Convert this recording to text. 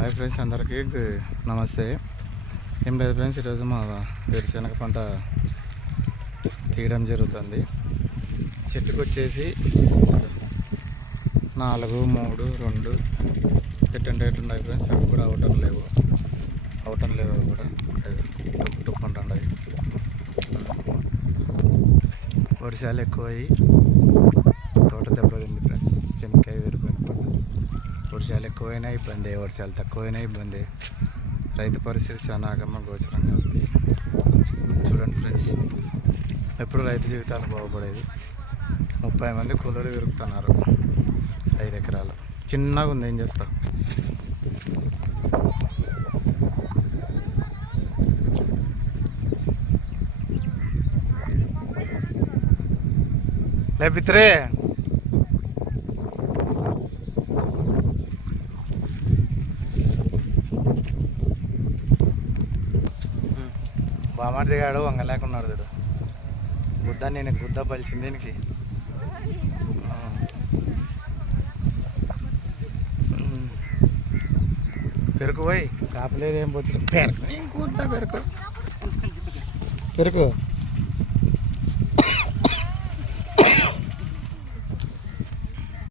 Hi friends అందరికీ నమస్తే. ఏం లేదు ఫ్రెండ్స్ ఈరోజు మా వేరుశనగ పంట తీయడం జరుగుతుంది. చెట్టుకు వచ్చేసి నాలుగు మూడు రెండు ఎట్టంటే ఎటు ఉన్నాయి ఫ్రెండ్స్ అవి కూడా అవటం లేవు అవటం లేవు అవి కూడా టుప్ వర్షాలు ఎక్కువయ్యి తోట దెబ్బతింది ఫ్రెండ్స్ చెనక్కాయ విరిపోయిన పంట వర్షాలు ఎక్కువైనా ఇబ్బంది వర్షాలు తక్కువైనా ఇబ్బంది. రైతు పరిస్థితి చాలా ఆగమ గోచరంగా ఉంది. చూడండి ఫ్రెండ్స్ ఎప్పుడు రైతు జీవితాలు బాగుపడేది? ముప్పై మంది కూలీలు విరుకుతున్నారు ఐదు ఎకరాలు. చిన్నగా ఉంది ఏం చేస్తా? లేపిత్రే బామర్ది దిగాడు వంగ లేకున్నాడు చూడు. గుద్ద నేను గుద్ద పలిచింది దీనికి. పెరుకు పోయి కాపలేదు ఏం పోతుంది పెరుకు గుద్ద పెరుకు పెరుకు